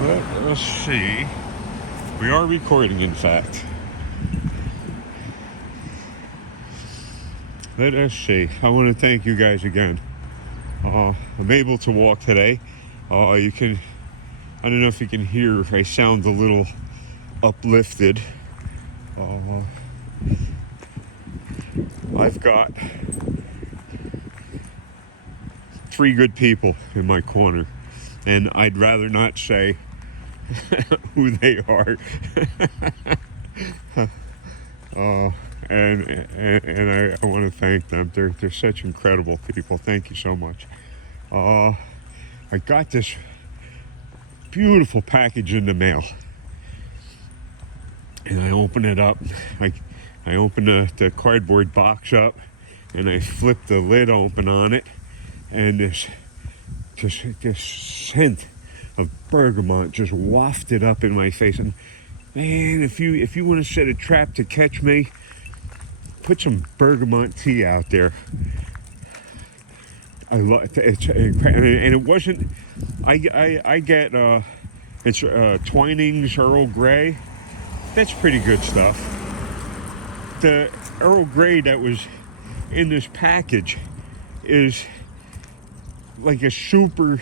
Let's see. We are recording, in fact. Let us see. I want to thank you guys again. I'm able to walk today. I don't know if you can hear, I sound a little uplifted. I've got 3 good people in my corner, and I'd rather not say who they are. And I want to thank them. They're such incredible people. Thank you so much. I got this beautiful package in the mail, and I open it up. I open the cardboard box up, and I flip the lid open on it, and this scent of bergamot just wafted up in my face. And man, if you want to set a trap to catch me, put some bergamot tea out there. I love it, and it wasn't. I get it's Twinings Earl Grey. That's pretty good stuff. The Earl Grey that was in this package is like a super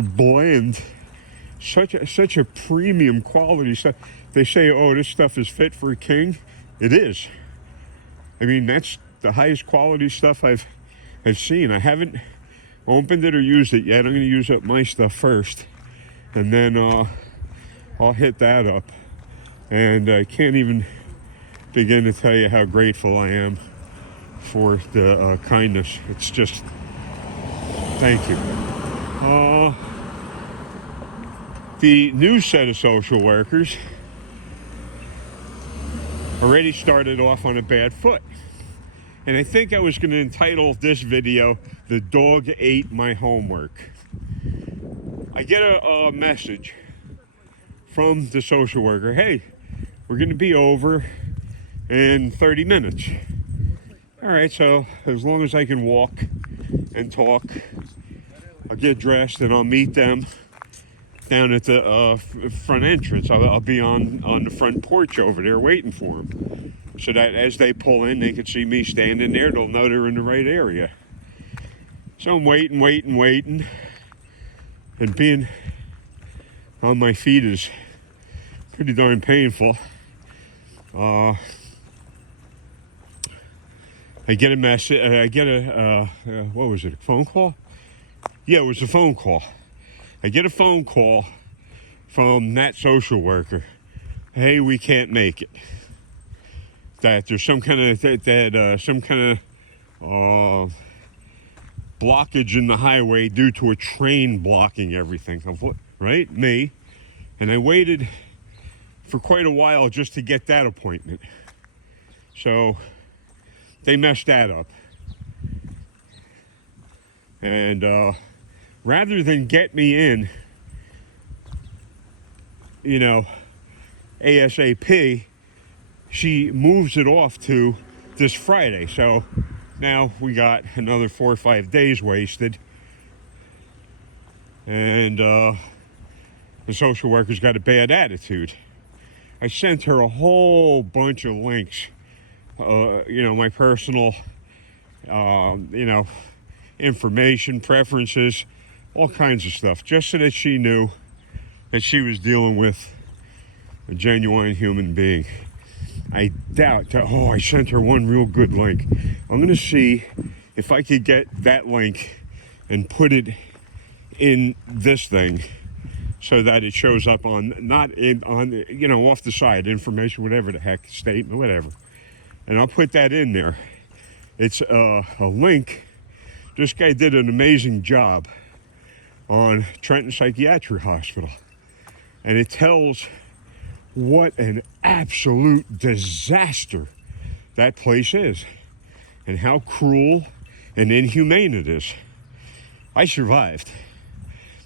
blend, such a premium quality stuff. They say, oh, this stuff is fit for a king. It is. I mean, that's the highest quality stuff I've seen. I haven't opened it or used it yet. I'm going to use up my stuff first, and then I'll hit that up. And I can't even begin to tell you how grateful I am for the kindness. It's just, thank you. The new set of social workers already started off on a bad foot. And I think I was going to entitle this video, "The Dog Ate My Homework." I get a message from the social worker. Hey, we're going to be over in 30 minutes. All right, so as long as I can walk and talk, I'll get dressed and I'll meet them down at the front entrance. I'll be on the front porch over there waiting for them, so that as they pull in, they can see me standing there. They'll know they're in the right area. So I'm waiting. And being on my feet is pretty darn painful. I get a message. I get what was it? A phone call? Yeah, it was a phone call. I get a phone call from that social worker. Hey, we can't make it. That there's some kind of blockage in the highway due to a train blocking everything. Right? Me. And I waited for quite a while just to get that appointment. So they messed that up. And rather than get me in, ASAP, she moves it off to this Friday. So now we got another 4 or 5 days wasted. And the social worker's got a bad attitude. I sent her a whole bunch of links, my personal, information, preferences, all kinds of stuff, just so that she knew that she was dealing with a genuine human being. I doubt that. Oh, I sent her one real good link. I'm going to see if I could get that link and put it in this thing so that it shows up on, not in, on, off the side, information, whatever the heck, statement, whatever. And I'll put that in there. It's a link. This guy did an amazing job on Trenton Psychiatric Hospital. And it tells what an absolute disaster that place is, and how cruel and inhumane it is. I survived.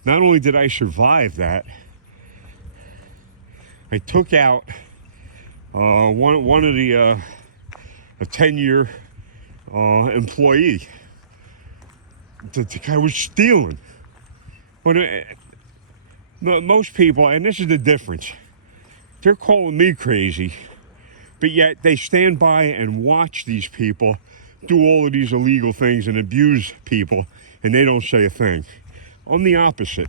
Not only did I survive that, I took out one of the a 10-year employee. The guy was stealing. Most people, and this is the difference, they're calling me crazy, but yet they stand by and watch these people do all of these illegal things and abuse people, and they don't say a thing. I'm the opposite.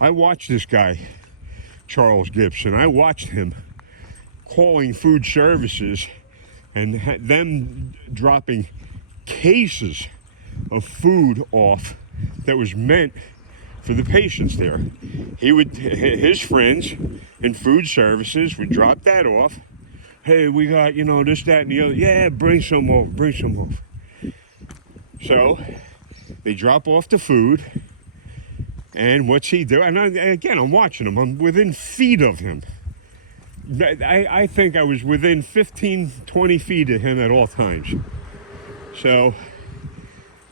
I watched this guy, Charles Gibson. I watched him calling food services and them dropping cases of food off that was meant for the patients there. His friends in food services would drop that off. Hey, we got, this, that, and the other. Yeah, bring some over. So they drop off the food, and what's he do? And I'm watching him. I'm within feet of him. I think I was within 15, 20 feet of him at all times. So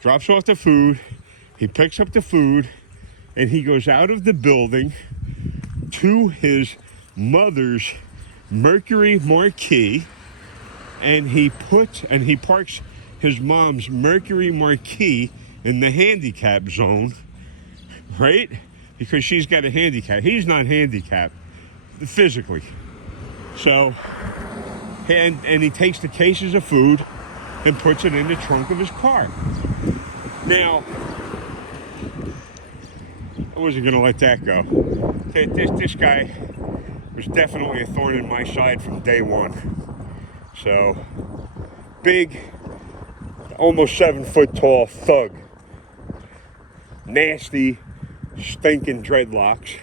drops off the food. He picks up the food, and he goes out of the building to his mother's Mercury Marquis, and he parks his mom's Mercury Marquis in the handicap zone, right? Because she's got a handicap. He's not handicapped physically. So, and he takes the cases of food and puts it in the trunk of his car. Now, I wasn't going to let that go. This guy was definitely a thorn in my side from day one. So, big, almost 7 foot tall thug. Nasty, stinking dreadlocks.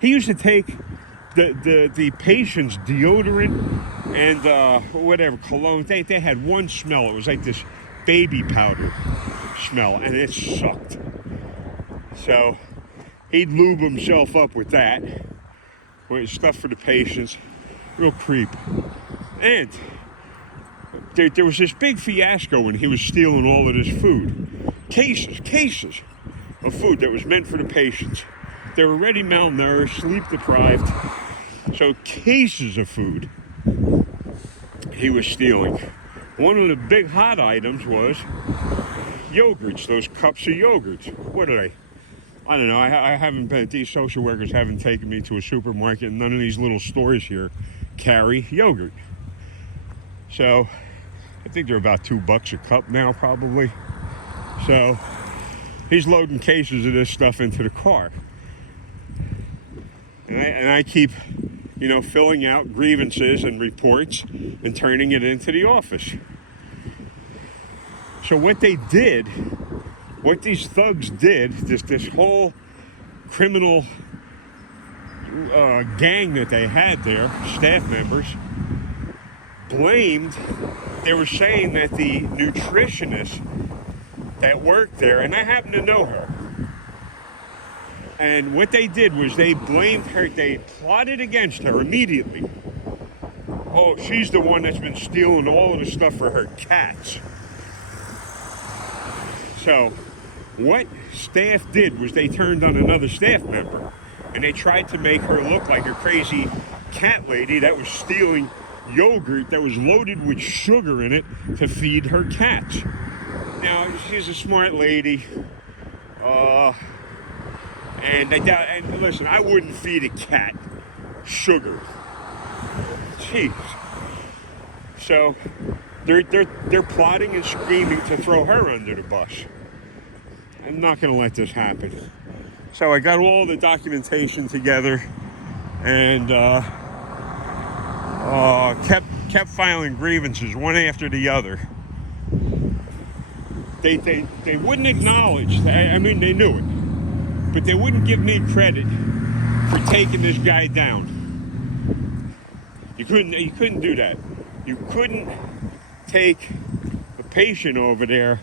He used to take the patient's deodorant and whatever, cologne. They had one smell. It was like this baby powder smell, and it sucked. So he'd lube himself up with that, with stuff for the patients. Real creep. And there was this big fiasco when he was stealing all of this food. Cases of food that was meant for the patients. They were already malnourished, sleep deprived. So cases of food he was stealing. One of the big hot items was yogurts, those cups of yogurts. What are they? I don't know. I haven't been, these social workers haven't taken me to a supermarket, and none of these little stores here carry yogurt. So I think they're about $2 a cup now, probably. So he's loading cases of this stuff into the car. And I keep, filling out grievances and reports and turning it into the office. So what these thugs did, this whole criminal gang that they had there, staff members, they were saying that the nutritionist that worked there, and I happen to know her, and what they did was they blamed her, they plotted against her immediately. Oh, she's the one that's been stealing all of the stuff for her cats. So what staff did was they turned on another staff member, and they tried to make her look like a crazy cat lady that was stealing yogurt that was loaded with sugar in it to feed her cats. Now, she's a smart lady, and listen, I wouldn't feed a cat sugar. Jeez. So they're plotting and scheming to throw her under the bus. I'm not going to let this happen. So I got all the documentation together and kept filing grievances one after the other. They wouldn't acknowledge. I mean, they knew it, but they wouldn't give me credit for taking this guy down. You couldn't do that. You couldn't take a patient over there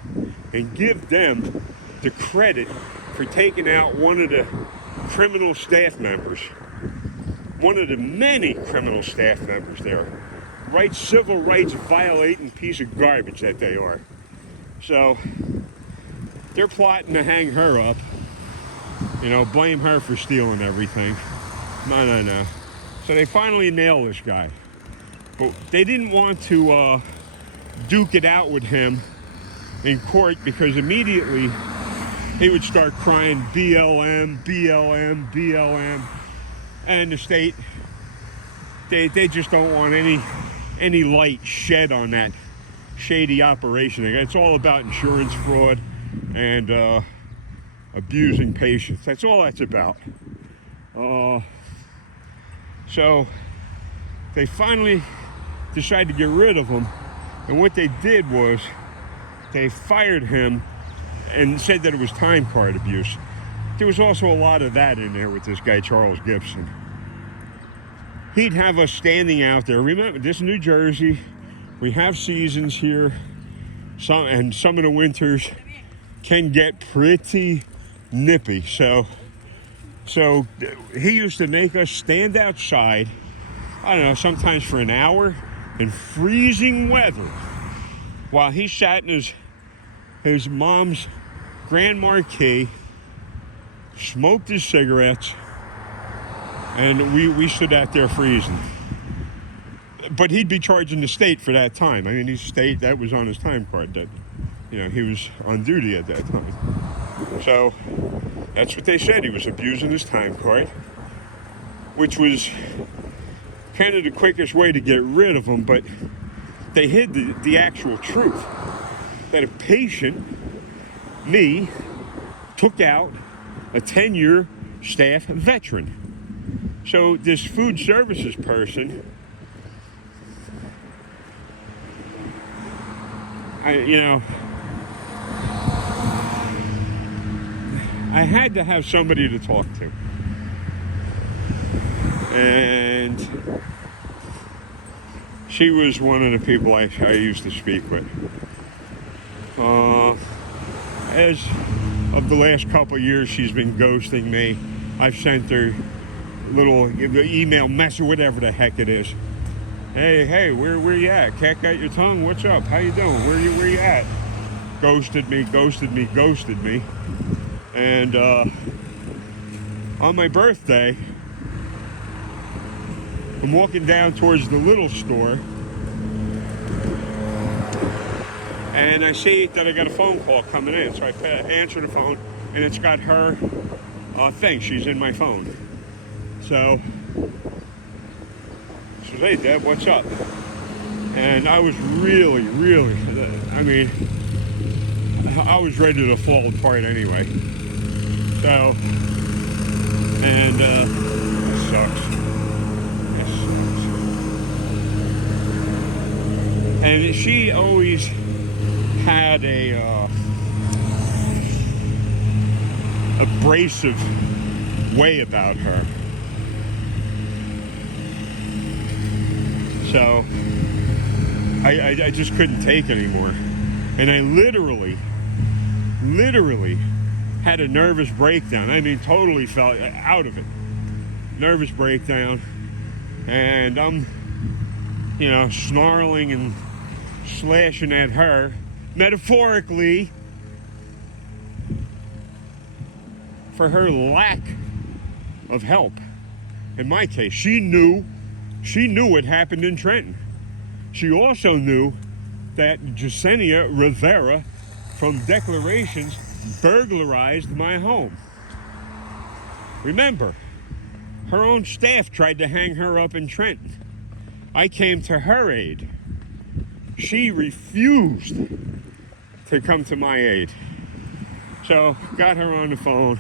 and give them the credit for taking out one of the criminal staff members, one of the many criminal staff members there. Right, civil rights violating piece of garbage that they are. So they're plotting to hang her up, blame her for stealing everything. No. So they finally nail this guy. But they didn't want to duke it out with him in court because immediately he would start crying BLM, BLM, BLM. And the state, they just don't want any light shed on that shady operation. It's all about insurance fraud and abusing patients. That's all that's about. So they finally decided to get rid of him, and what they did was they fired him and said that it was time card abuse. There was also a lot of that in there with this guy, Charles Gibson. He'd have us standing out there. Remember, this is New Jersey. We have seasons here. Some of the winters can get pretty nippy. So he used to make us stand outside, I don't know, sometimes for an hour in freezing weather while he sat in his mom's Grand Marquis, smoked his cigarettes, and we stood out there freezing. But he'd be charging the state for that time. I mean, his state, that was on his time card, that, he was on duty at that time. So that's what they said. He was abusing his time card, which was kind of the quickest way to get rid of him, but they hid the actual truth. That a patient, me, took out a 10-year staff veteran. So this food services person, I had to have somebody to talk to. And she was one of the people I used to speak with. As of the last couple of years, she's been ghosting me. I've sent her little email message, whatever the heck it is. Hey, where you at? Cat got your tongue? What's up? How you doing? Where you at? Ghosted me. And on my birthday, I'm walking down towards the little store, and I see that I got a phone call coming in. So I answer the phone, and it's got her thing. She's in my phone. So she says, "Hey, Deb, what's up?" And I was really, I was ready to fall apart anyway. So, and it sucks. And she always had a abrasive way about her. So I just couldn't take anymore. And I literally had a nervous breakdown. I mean, totally felt out of it. Nervous breakdown. And I'm, snarling and slashing at her, metaphorically, for her lack of help. In my case, she knew what happened in Trenton. She also knew that Jasenia Rivera from Declarations burglarized my home. Remember, her own staff tried to hang her up in Trenton. I came to her aid. She refused to come to my aid. So, got her on the phone.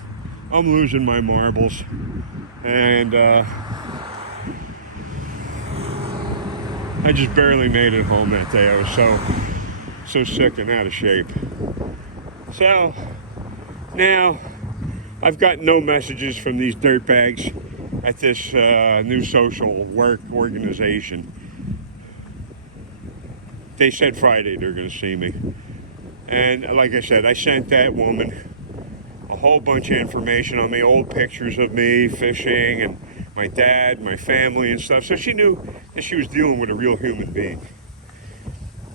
I'm losing my marbles. And I just barely made it home that day. I was so sick and out of shape. So, now I've got no messages from these dirtbags at this new social work organization. They said Friday they're going to see me. And like I said, I sent that woman a whole bunch of information on me, old pictures of me fishing and my dad, my family and stuff. So she knew that she was dealing with a real human being.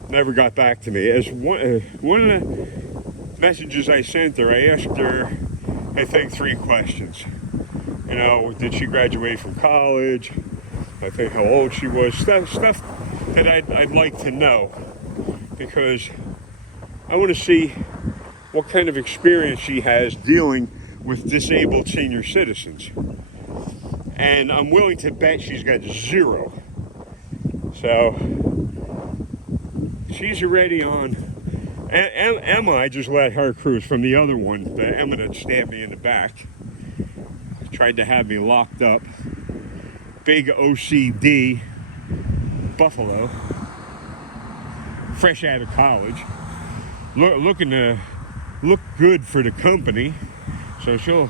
Never got back to me. As one of the messages I sent her, I asked her, I think, 3 questions. Did she graduate from college? I think how old she was. Stuff that I'd like to know, because I want to see what kind of experience she has dealing with disabled senior citizens. And I'm willing to bet she's got zero. So she's already on. Emma, I just let her cruise from the other one, the Emma that stabbed me in the back. Tried to have me locked up. Big OCD Buffalo. Fresh out of college. Looking to look good for the company. So she'll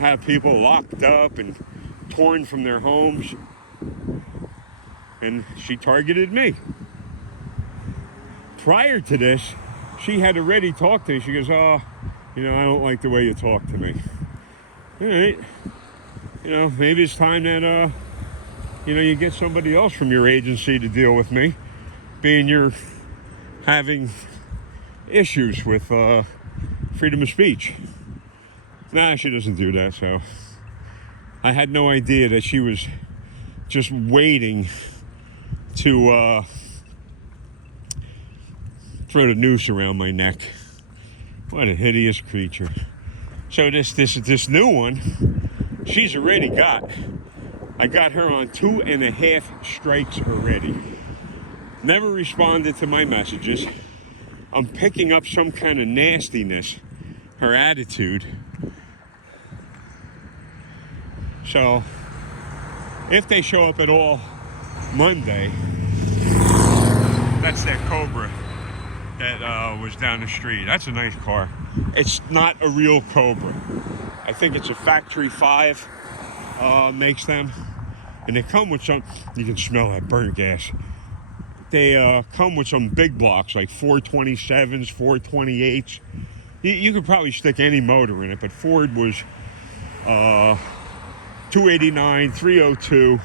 have people locked up and torn from their homes. And she targeted me. Prior to this, she had already talked to me. She goes, I don't like the way you talk to me. All right. Maybe it's time that, you get somebody else from your agency to deal with me, being you're having issues with freedom of speech. Nah, she doesn't do that, so I had no idea that she was just waiting to throw the noose around my neck. What a hideous creature. So this new one, she's already I got her on 2.5 strikes already. Never responded to my messages. I'm picking up some kind of nastiness, her attitude. So if they show up at all Monday, that's that Cobra that was down the street. That's a nice car. It's not a real Cobra. I think it's a Factory 5 makes them. And they come with some, you can smell that burnt gas. They come with some big blocks like 427s, 428s. You could probably stick any motor in it, but Ford was 289, 302,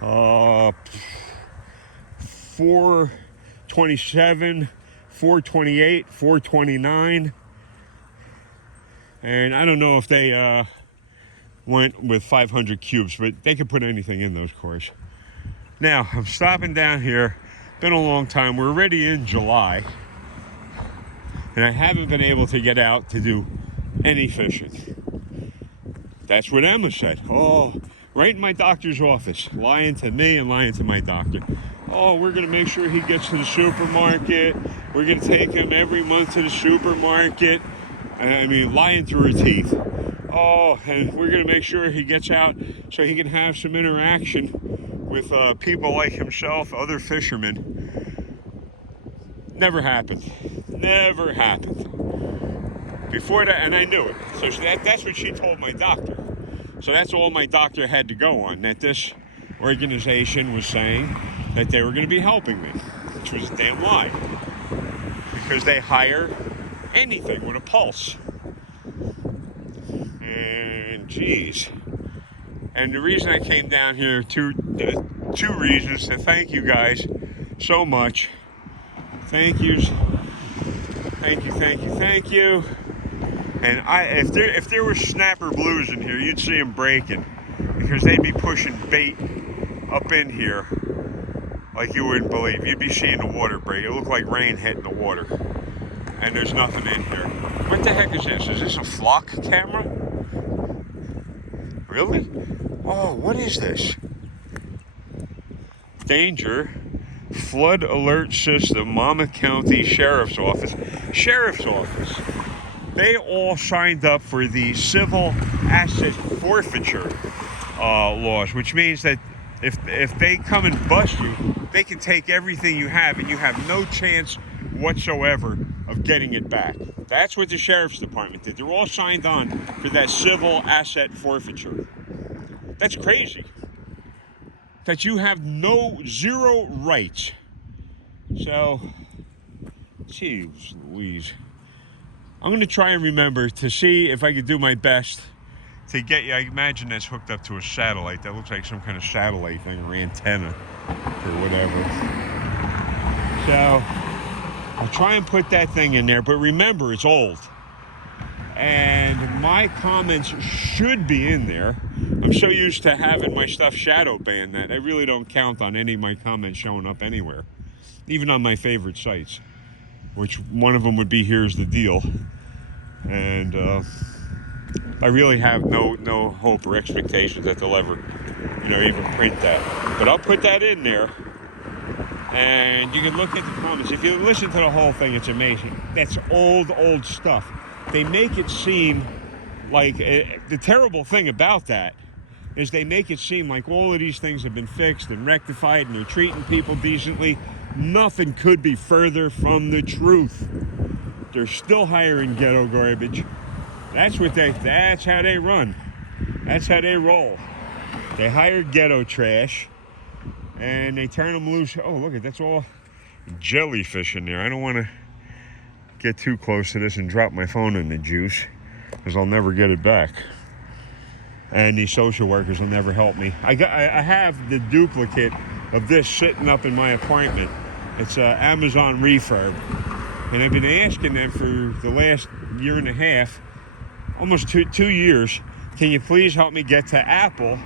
427, 428, 429. And I don't know if they went with 500 cubes, but they could put anything in those cars. Now, I'm stopping down here. Been a long time. We're already in July. And I haven't been able to get out to do any fishing. That's what Emma said. Oh, right in my doctor's office. Lying to me and lying to my doctor. Oh, we're going to make sure he gets to the supermarket. We're going to take him every month to the supermarket. I mean, lying through her teeth. Oh, and we're going to make sure he gets out so he can have some interaction with people like himself, other fishermen. Never happened. Never happened. Before that, and I knew it. So that's what she told my doctor. So that's all my doctor had to go on, that this organization was saying that they were going to be helping me, which was a damn lie. Because they hire anything with a pulse. And geez. And the reason I came down here, two reasons: to thank you guys so much. Thank yous. Thank you. And if there were snapper blues in here, you'd see them breaking, because they'd be pushing bait up in here like you wouldn't believe. You'd be seeing the water break. It looked like rain hitting the water. And there's nothing in here. What the heck is this? Is this a flock camera? Really? Oh, what is this? Danger. Flood alert system. Monmouth County Sheriff's Office. Sheriff's Office. They all signed up for the civil asset forfeiture laws, which means that if they come and bust you, they can take everything you have, and you have no chance whatsoever of getting it back. That's what the Sheriff's Department did. They're all signed on for that civil asset forfeiture. That's crazy. That you have zero rights. So, geez Louise. I'm going to try and remember to see if I could do my best to get you. I imagine that's hooked up to a satellite. That looks like some kind of satellite thing or antenna or whatever. So, I'll try and put that thing in there. But remember, it's old. And my comments should be in there. I'm so used to having my stuff shadow banned that I really don't count on any of my comments showing up anywhere, even on my favorite sites. which one of them would be Here's the Deal. And I really have no hope or expectations that they'll ever, even print that. But I'll put that in there, and you can look at the comments. If you listen to the whole thing, it's amazing. That's old stuff. They make it seem like, the terrible thing about that is they make it seem like all of these things have been fixed and rectified and they're treating people decently. Nothing could be further from the truth. They're still hiring ghetto garbage. That's how they run. That's how they roll. They hire ghetto trash and they turn them loose. Oh, look, that's all jellyfish in there. I don't want to get too close to this and drop my phone in the juice, because I'll never get it back. And these social workers will never help me. I have the duplicate of this sitting up in my apartment. It's Amazon refurb. And I've been asking them for the last year and a half, almost two years, can you please help me get to Apple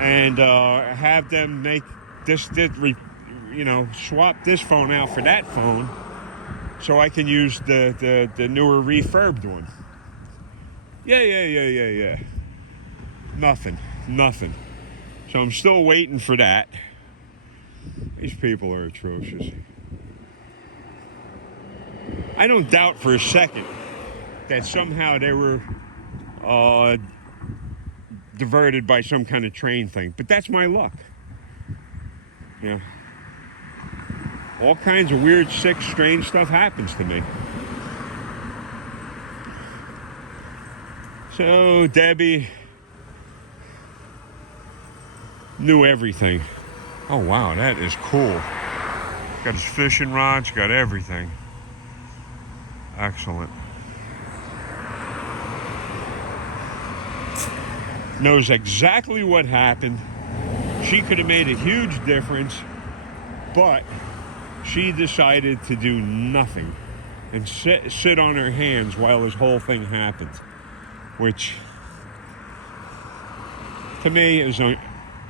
and have them make swap this phone out for that phone so I can use the newer refurbed one. Yeah. Nothing. So I'm still waiting for that. These people are atrocious. I don't doubt for a second that somehow they were diverted by some kind of train thing, but that's my luck. All kinds of weird, sick, strange stuff happens to me. So Debbie knew everything. Oh wow, that is cool. Got his fishing rods, got everything. Excellent. Knows exactly what happened. She could have made a huge difference, but she decided to do nothing and sit on her hands while this whole thing happened, which to me is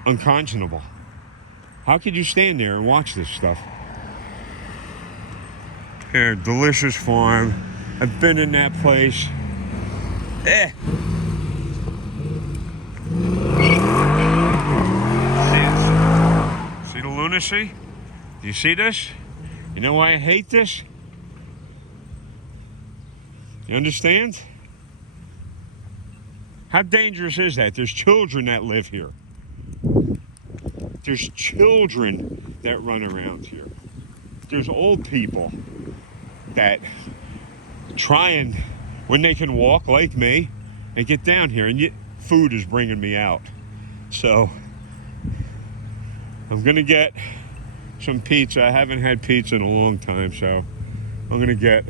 unconscionable. How could you stand there and watch this stuff? Here, delicious farm. I've been in that place. See the lunacy? Do you see this? You know why I hate this? You understand? How dangerous is that? There's children that live here. There's children that run around here. There's old people that try and, when they can walk like me, and get down here, and yet food is bringing me out. So I'm gonna get some pizza. I haven't had pizza in a long time, so I'm gonna get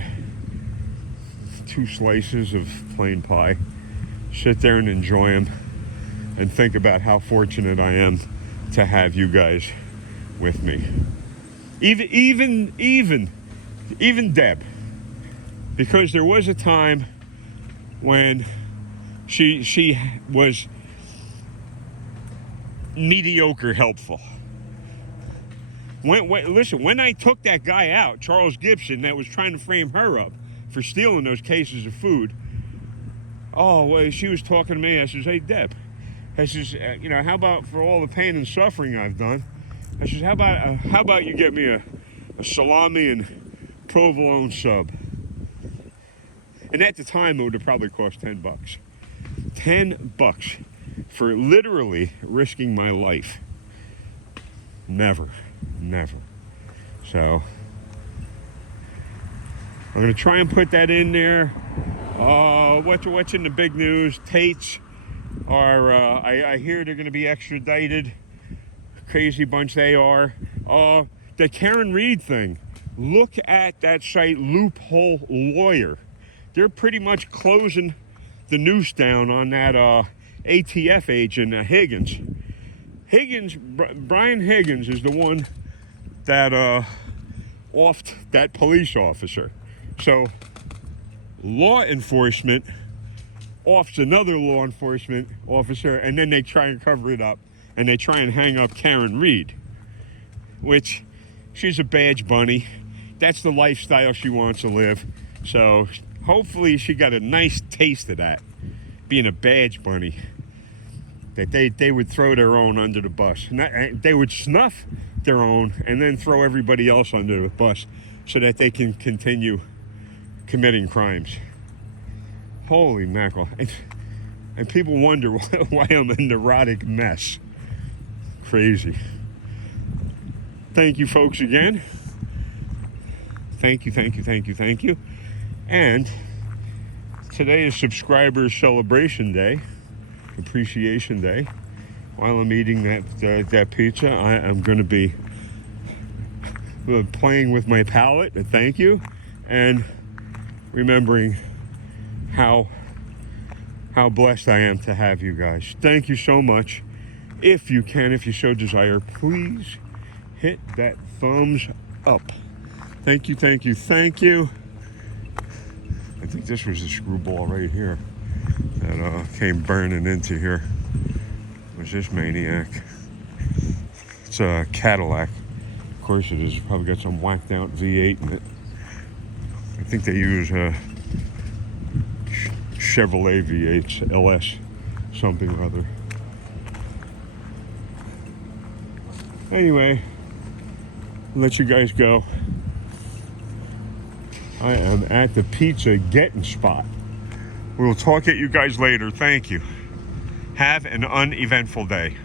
2 slices of plain pie, sit there and enjoy them, and think about how fortunate I am to have you guys with me. Even Deb, because there was a time when she was mediocre helpful. When I took that guy out, Charles Gibson, that was trying to frame her up for stealing those cases of food, she was talking to me. I says, hey, Deb, I says, how about for all the pain and suffering I've done, I says, how about you get me a salami and provolone sub? And at the time, it would have probably cost $10. $10 for literally risking my life. Never. So I'm gonna try and put that in there. What's in the big news? Tates are, I hear they're gonna be extradited. Crazy bunch they are. The Karen Reed thing. Look at that site, Loophole Lawyer. They're pretty much closing the noose down on that ATF agent, Higgins. Brian Higgins is the one that offed that police officer. So law enforcement offs another law enforcement officer, and then they try and cover it up, and they try and hang up Karen Reed, which she's a badge bunny. that's the lifestyle she wants to live. So hopefully she got a nice taste of that, being a badge bunny. That they would throw their own under the bus. They would snuff their own and then throw everybody else under the bus so that they can continue committing crimes. Holy mackerel. And people wonder why I'm a neurotic mess. Crazy. Thank you, folks, again. Thank you. And today is Subscribers Celebration Day. Appreciation Day. While I'm eating that pizza, I am going to be playing with my palate. Thank you, and remembering how blessed I am to have you guys. Thank you so much. If you can, if you so desire, please hit that thumbs up. Thank you. I think this was the screwball right here that came burning into here. Was this maniac? It's a Cadillac. Of course it is. It's probably got some whacked out V8 in it. I think they use Chevrolet V8s, LS something or other. Anyway, I'll let you guys go. I am at the pizza getting spot. We'll talk at you guys later. Thank you. Have an uneventful day.